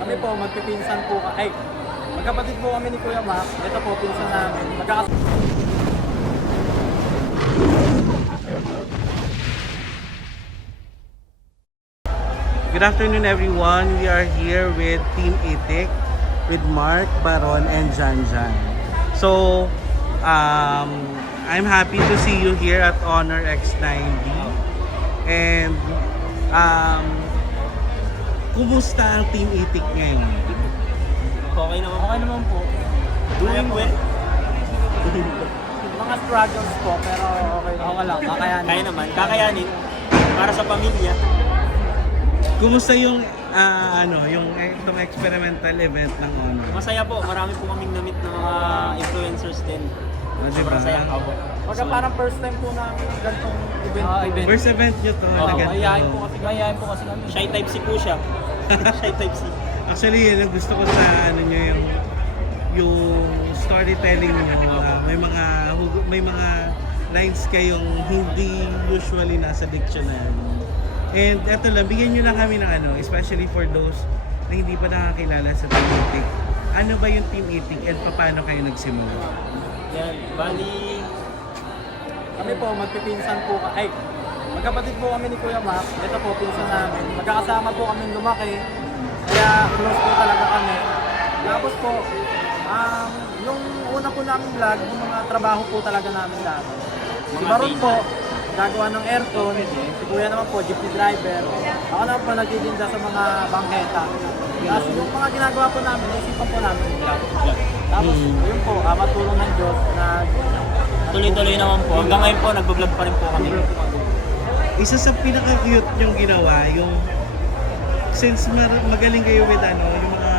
Kami po, magpipinsan po. Ay, magkapatid po kami ni Kuya Mac. Ito po, pinsan namin. Good afternoon everyone. We are here with Team Itik with Mark, Baron, and Janjan. So, I'm happy to see you here at Honor X90. And, kumusta ang Team Itik ngayon? Okay naman po. Doing well. Mga struggles po, pero okay lang. Kakayanin. Kaya naman, kakayanin. Para sa pamilya. Kumusta yung, itong experimental event ng Honor? Masaya po, marami po kaming namit ng mga influencers din. Diba? Sobrang saya po. Pagka parang first time po namin ng ganitong event. First event nyo to. na ganito. Mayayain po kasi kami. Shy type C po siya. Shy type C. Actually, yun ang gusto ko sa yung storytelling nyo. May mga lines kayong hindi usually nasa dictionary. And eto lang, bigyan nyo lang kami ng especially for those na hindi pa nakakilala sa Team Itik. Ano ba yung Team Itik and paano kayo nagsimula? Yan, bali. Kami po, magpipinsan po. Ay, magkapatid po kami ni Kuya Mac. Ito po, pinsan namin. Magkakasama po kami lumaki. Kaya close po talaga kami. Tapos po, yung una po namin vlog, yung mga trabaho po talaga namin dati. Si Baron po, gagawa ng aircon. Si Kuya naman po, jeepney driver. Ako naman po nagtitinda sa mga bangketa. Kasi yung mga ginagawa po namin, naisipan po namin vlog. Tapos, yun po, matulong ng Diyos na Tuloy-tuloy naman po. Hanggang ngayon po, nagbablog pa rin po kami. Isa sa pinaka-cute yung ginawa, yung since magaling kayo with yung mga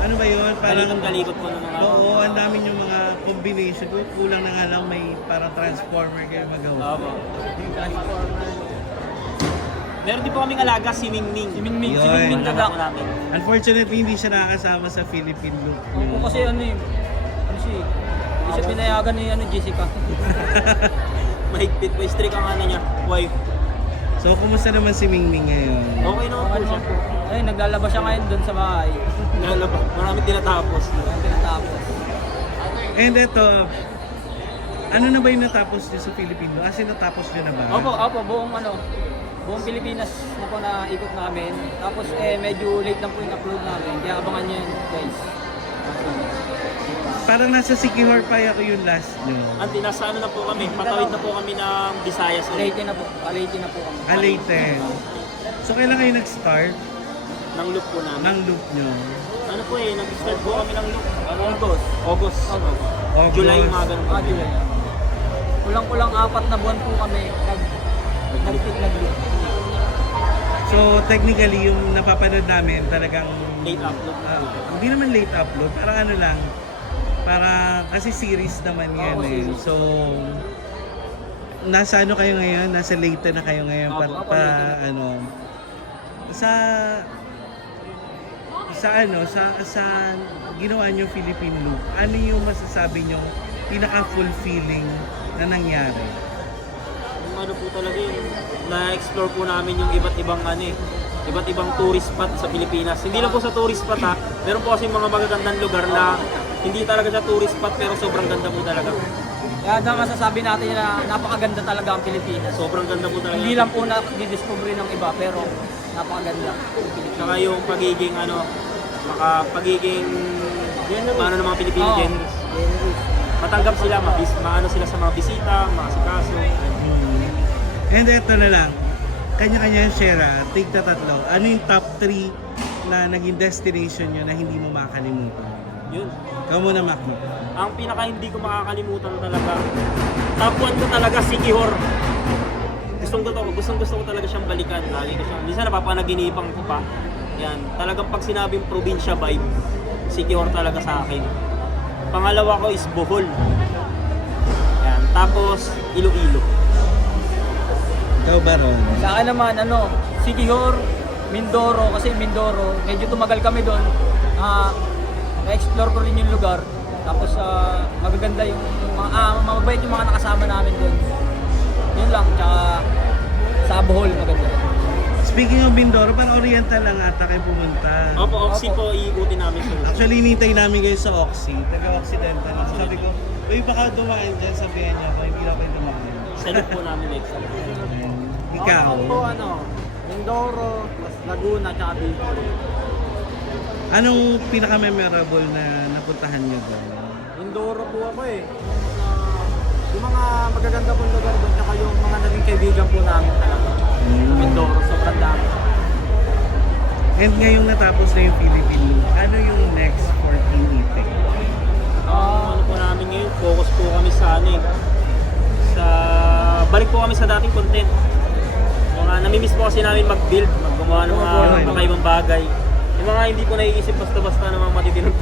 ano ba yun? Kalikot po ng mga... Oo, ang dami yung mga combination. Kulang na nga lang may parang transformer kayo magawa. Opo. Meron din po kaming alaga, si Mingming. Si Mingming. Yun. Si Mingming alaga po namin. Unfortunately, hindi siya nakakasama sa Philippine Loop. Opo kasi hindi siya pinayagan ni Jessica. Mahigpit po, strict ang niya, wife. So, kumusta naman si Mingming ngayon? Okay naman po siya. Ay, naglalaba siya ngayon doon sa bahay. Nalaba, marami tinatapos. And ito, ano na ba yung natapos niyo sa Philippine Loop? As in, natapos niyo na ba? Opo, buong Pilipinas na po na ikot namin. Tapos medyo late lang po yung upload namin. Kaya abangan niyo yan, guys. Parang nasa Sikihor pa ako yung last nyo. Anti, nasa na po kami. Patawid na po kami ng Visayas. Late na po kami. Late. So, kailan kayo nag-start Ng loop po namin. ng loop nyo? Ano po nag-start po kami ng loop. August. August. July, mga ganun po. July. Kulang-kulang 4 na buwan po kami nag-loop. So, technically, yung napapanood namin talagang Late upload. hindi naman late upload, parang para kasi series naman yan Series. So, nasa kayo ngayon? Nasa late na kayo ngayon? Opo, late na. Sa ginawa niyo Philippine Loop, ano yung masasabi niyo pinaka-fulfilling na nangyari? Yung ano po talaga yung na-explore po namin yung iba't ibang tourist spot sa Pilipinas. Hindi lang po sa tourist spot meron po kasi mga magagandang lugar na hindi talaga siya tourist spot pero sobrang ganda po talaga. Kaya hanggang masasabi natin na napakaganda talaga ang Pilipinas. Sobrang ganda po talaga. Hindi lang po na-discover ng iba, pero napakaganda. Saka yung pagiging paano ng mga Pilipino generous. Matanggap sila, maano sila sa mga bisita, mga sikaso. And eto na lang, kanya-kanya yung share take na tatlo. Ano yung top 3 na naging destination nyo na hindi mo makakalimutan? Yun. Ikaw muna, Mac. Ang pinaka hindi ko makakalimutan talaga, top 1 ko talaga, Sikihor. Gustong gusto ko talaga siyang balikan. Lagi ko siyang, minsan napapanaginipan ko pa. Yan, talagang pag sinabing probinsya vibe, Sikihor talaga sa akin. Pangalawa ko is Bohol. Yan, tapos Iloilo. Ikaw, Baron. Sa akin naman, Sikihor, Mindoro, kasi Mindoro, medyo tumagal kami doon. Na-explore ko rin yung lugar. Tapos magaganda yung mababait yung mga nakasama namin doon. Yun lang, tsaka sa Bohol maganda. Speaking of Mindoro, parang Oriental lang ata kayo pumunta. Opo, Oxy po, iikutin namin siya. Actually, hinintay namin kayo sa Oxy. Taga-Occidental lang. Sabi ko, uy, baka dumaan dyan, sabihan niya ako, hindi lang kayo dumaan. Salute po namin next time. Ikaw, Ako po, Mindoro, tas Laguna, tsaka Bicol. anong pinaka-memorable na napuntahan niyo doon? Mindoro po ako eh. Yung mga magaganda pong lugar doon, tsaka yung mga naging kaibigan po namin talaga. Mindoro, sobrang dami. And ngayong natapos na yung Philippine Loop, ano yung next for Team Itik? Ano po namin ngayon, focus po kami sa balik po kami sa dating content. Namimiss po kasi namin mag-build, gumawa ng mga makaibang bagay. Yung mga hindi ko naiisip basta-basta ng mga matitinong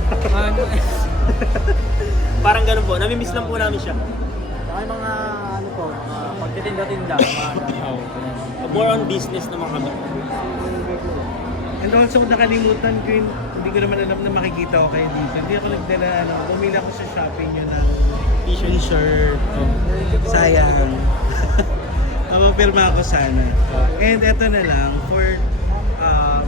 parang ganun po, namimiss lang po namin siya. Tsaka yung mga pagtitinda-tinda. More on business naman kami. And also, nakalimutan ko yun, hindi ko naman alam na makikita ko kayo dito. Hindi ako nagdala, bumili ako sa Shopee nyo ng t-shirt. Sayang. Mamapirma ako sana. And eto na lang, for,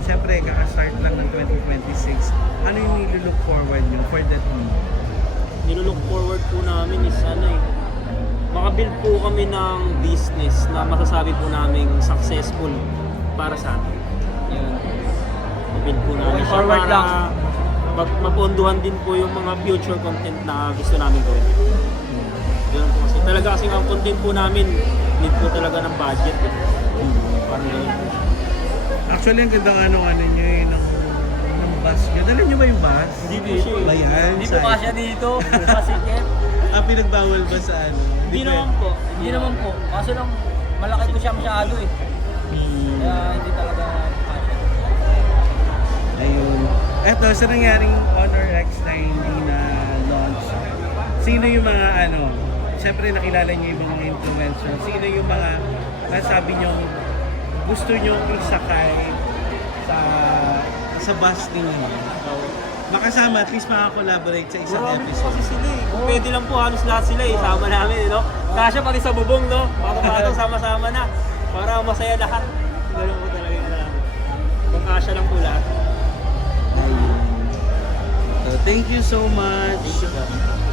syempre, kaka-start lang ng 2026. Ano yung nilook forward nyo for that team? Nilook forward po namin is makabuild po kami ng business na masasabi po namin successful para sa amin. Yun. Mabuild po namin siya Forward para lang. maponduhan din po yung mga future content na gusto namin gawin. Ganun po kasi. Talaga kasi ang content po namin, need po talaga ng budget. Parang ganun po. Actually, ang ganda ng ano nyo eh, ng bus nyo. Dala nyo ba yung bus? Hindi po siya eh. Ba yan? Hindi po kasya dito. Masikip. Pinagbawal ba sa ano? Hindi naman po. Hindi naman po. Kaso lang, malaki po siya masyado eh. Kaya hindi talaga kasya. Ayun. Eto, sa nangyaring Honor X na hindi na launch, sino yung mga siyempre nakilala niyo yung mga influencer, sino yung mga nasabi niyo gusto niyo isakay sa bus ninyo? Makasama, at least makakolaborate sa isang Marami po episode. kasi sila eh. Kung pwede lang po, halos lahat sila eh. Sama namin, no? Kasya pati sa bubong, no? Patong sama-sama na. Para masaya lahat. Ganun po talaga yung namin. Kung kasya lang po lahat. Ayun. So, thank you so much. Thank you.